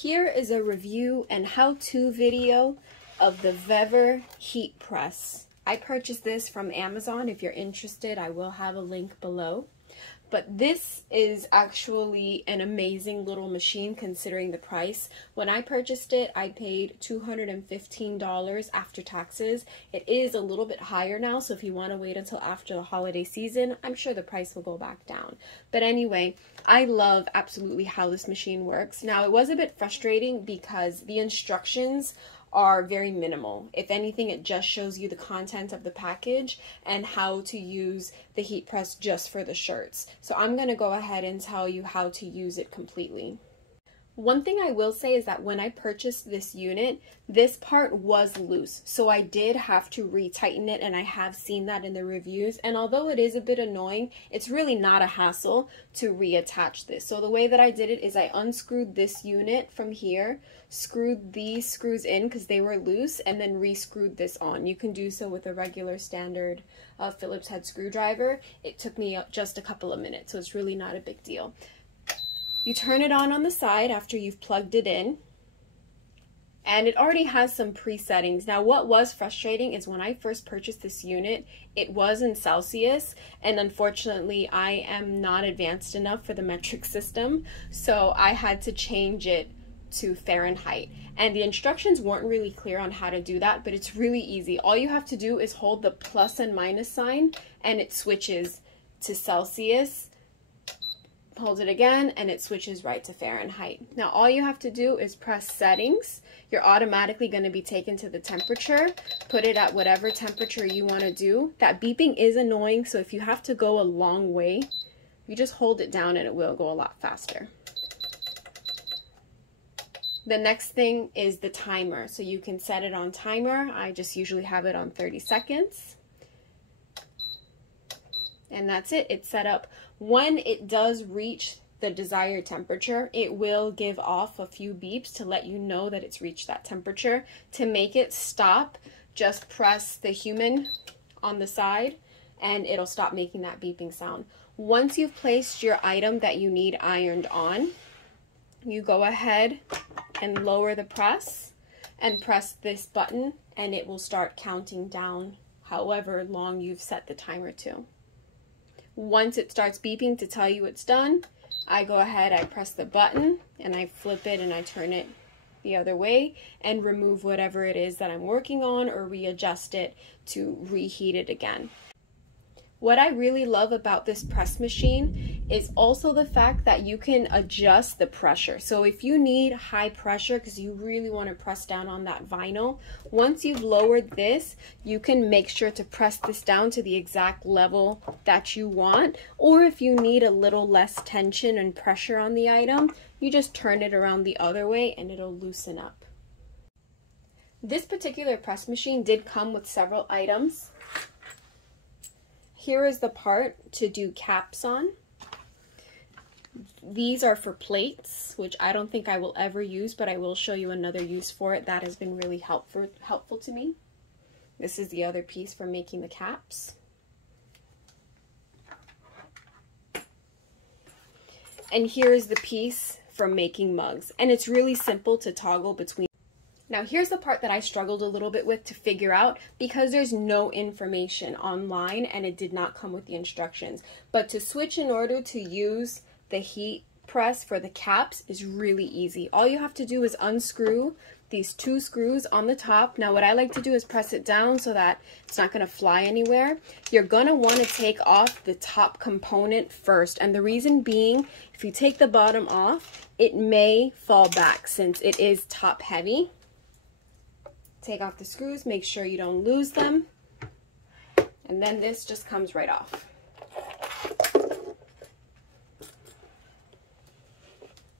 Here is a review and how-to video of the Vevor heat press. I purchased this from Amazon. If you're interested, I will have a link below. But this is actually an amazing little machine considering the price. When I purchased it, I paid $215 after taxes. It is a little bit higher now, so if you want to wait until after the holiday season, I'm sure the price will go back down. But anyway, I love absolutely how this machine works. Now, it was a bit frustrating because the instructions are very minimal. If anything, it just shows you the content of the package and how to use the heat press just for the shirts. So I'm going to go ahead and tell you how to use it completely. One thing I will say is that when I purchased this unit, this part was loose. So I did have to retighten it, and I have seen that in the reviews. And although it is a bit annoying, it's really not a hassle to reattach this. So the way that I did it is I unscrewed this unit from here, screwed these screws in because they were loose, and then re-screwed this on. You can do so with a regular standard Phillips head screwdriver. It took me just a couple of minutes, so it's really not a big deal. You turn it on the side after you've plugged it in, and it already has some pre-settings. Now, what was frustrating is when I first purchased this unit, it was in Celsius, and unfortunately, I am not advanced enough for the metric system, so I had to change it to Fahrenheit. And the instructions weren't really clear on how to do that, but it's really easy. All you have to do is hold the plus and minus sign, and it switches to Celsius. Hold it again and it switches right to Fahrenheit. Now all you have to do is press settings. You're automatically going to be taken to the temperature. Put it at whatever temperature you want to do. That beeping is annoying, so if you have to go a long way, you just hold it down and it will go a lot faster. The next thing is the timer. So you can set it on timer. I just usually have it on 30 seconds. And that's it. It's set up. When it does reach the desired temperature, it will give off a few beeps to let you know that it's reached that temperature. To make it stop, just press the human on the side and it'll stop making that beeping sound. Once you've placed your item that you need ironed on, you go ahead and lower the press and press this button, and it will start counting down however long you've set the timer to. Once it starts beeping to tell you it's done, I go ahead, I press the button, and I flip it and I turn it the other way and remove whatever it is that I'm working on or readjust it to reheat it again. What I really love about this press machine is also the fact that you can adjust the pressure. So if you need high pressure because you really want to press down on that vinyl, once you've lowered this, you can make sure to press this down to the exact level that you want. Or if you need a little less tension and pressure on the item, you just turn it around the other way and it'll loosen up. This particular press machine did come with several items. Here is the part to do caps on. These are for plates, which I don't think I will ever use, but I will show you another use for it that has been really helpful to me. This is the other piece for making the caps. And here is the piece for making mugs. And it's really simple to toggle between. Now here's the part that I struggled a little bit with to figure out because there's no information online and it did not come with the instructions. But to switch in order to use the heat press for the caps is really easy. All you have to do is unscrew these two screws on the top. Now what I like to do is press it down so that it's not going to fly anywhere. You're going to want to take off the top component first, and the reason being, if you take the bottom off, it may fall back since it is top heavy. Take off the screws, make sure you don't lose them, and then this just comes right off.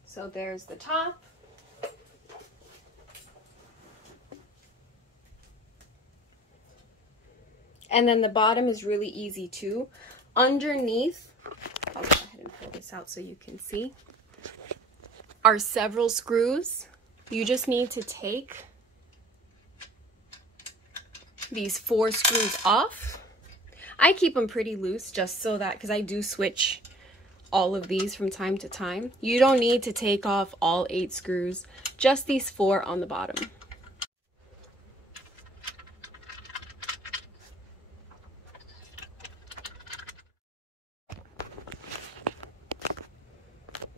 So there's the top. And then the bottom is really easy too. Underneath, I'll go ahead and pull this out so you can see, are several screws. You just need to take these 4 screws off. I keep them pretty loose just so that, because I do switch all of these from time to time. You don't need to take off all 8 screws, just these 4 on the bottom.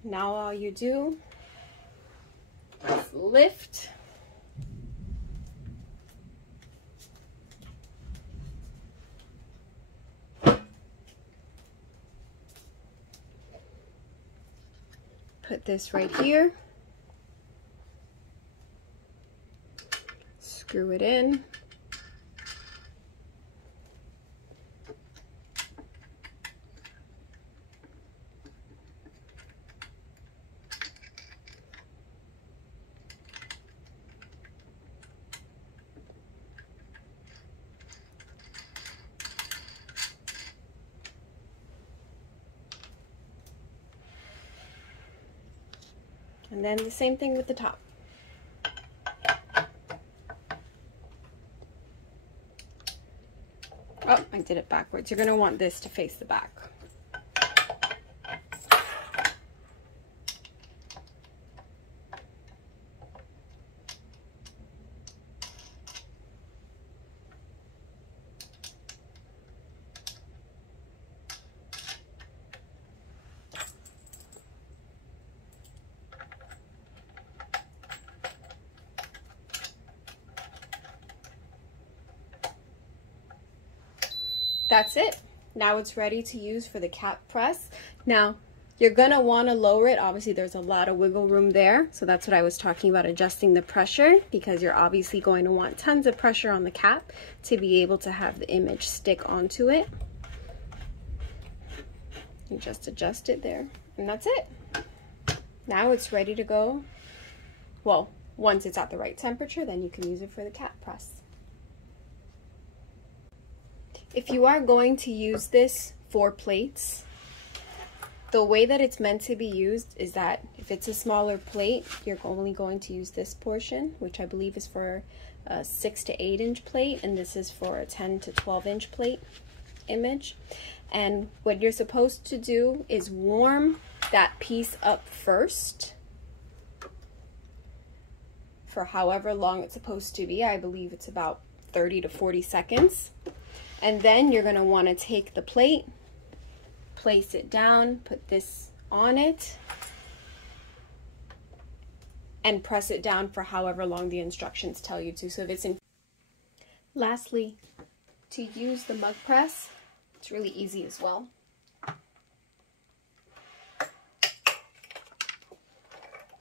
Now all you do is lift put this right here, screw it in, and then the same thing with the top. Oh, I did it backwards. You're going to want this to face the back. That's it. Now it's ready to use for the cap press. Now, you're going to want to lower it. Obviously, there's a lot of wiggle room there. So that's what I was talking about, adjusting the pressure, because you're obviously going to want tons of pressure on the cap to be able to have the image stick onto it. You just adjust it there, and that's it. Now it's ready to go. Well, once it's at the right temperature, then you can use it for the cap press. If you are going to use this for plates, the way that it's meant to be used is that if it's a smaller plate, you're only going to use this portion, which I believe is for a 6 to 8 inch plate, and this is for a 10 to 12 inch plate image. And what you're supposed to do is warm that piece up first for however long it's supposed to be. I believe it's about 30 to 40 seconds. And then you're going to want to take the plate, place it down, put this on it, and press it down for however long the instructions tell you to. So if it's in. Lastly, to use the mug press, it's really easy as well.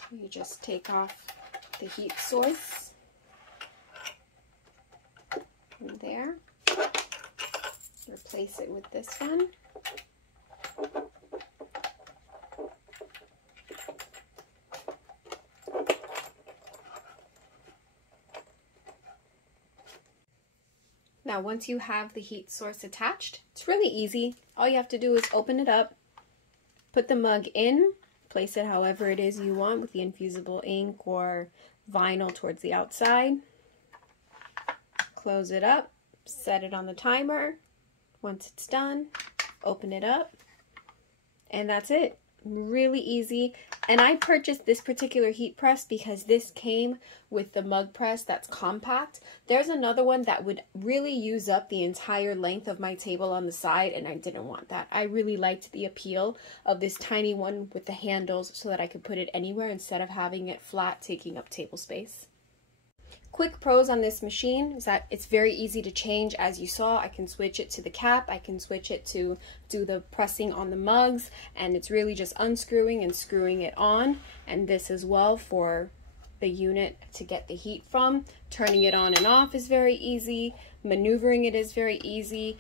You just take off the heat source from there. Replace it with this one. Now, once you have the heat source attached, it's really easy. All you have to do is open it up, put the mug in, place it however it is you want with the infusible ink or vinyl towards the outside. Close it up, set it on the timer. Once it's done, open it up, and that's it. Really easy. And I purchased this particular heat press because this came with the mug press that's compact. There's another one that would really use up the entire length of my table on the side, and I didn't want that. I really liked the appeal of this tiny one with the handles so that I could put it anywhere instead of having it flat taking up table space. Quick pros on this machine is that it's very easy to change. As you saw, I can switch it to the cap, I can switch it to do the pressing on the mugs, and it's really just unscrewing and screwing it on. And this as well for the unit to get the heat from. Turning it on and off is very easy. Maneuvering it is very easy.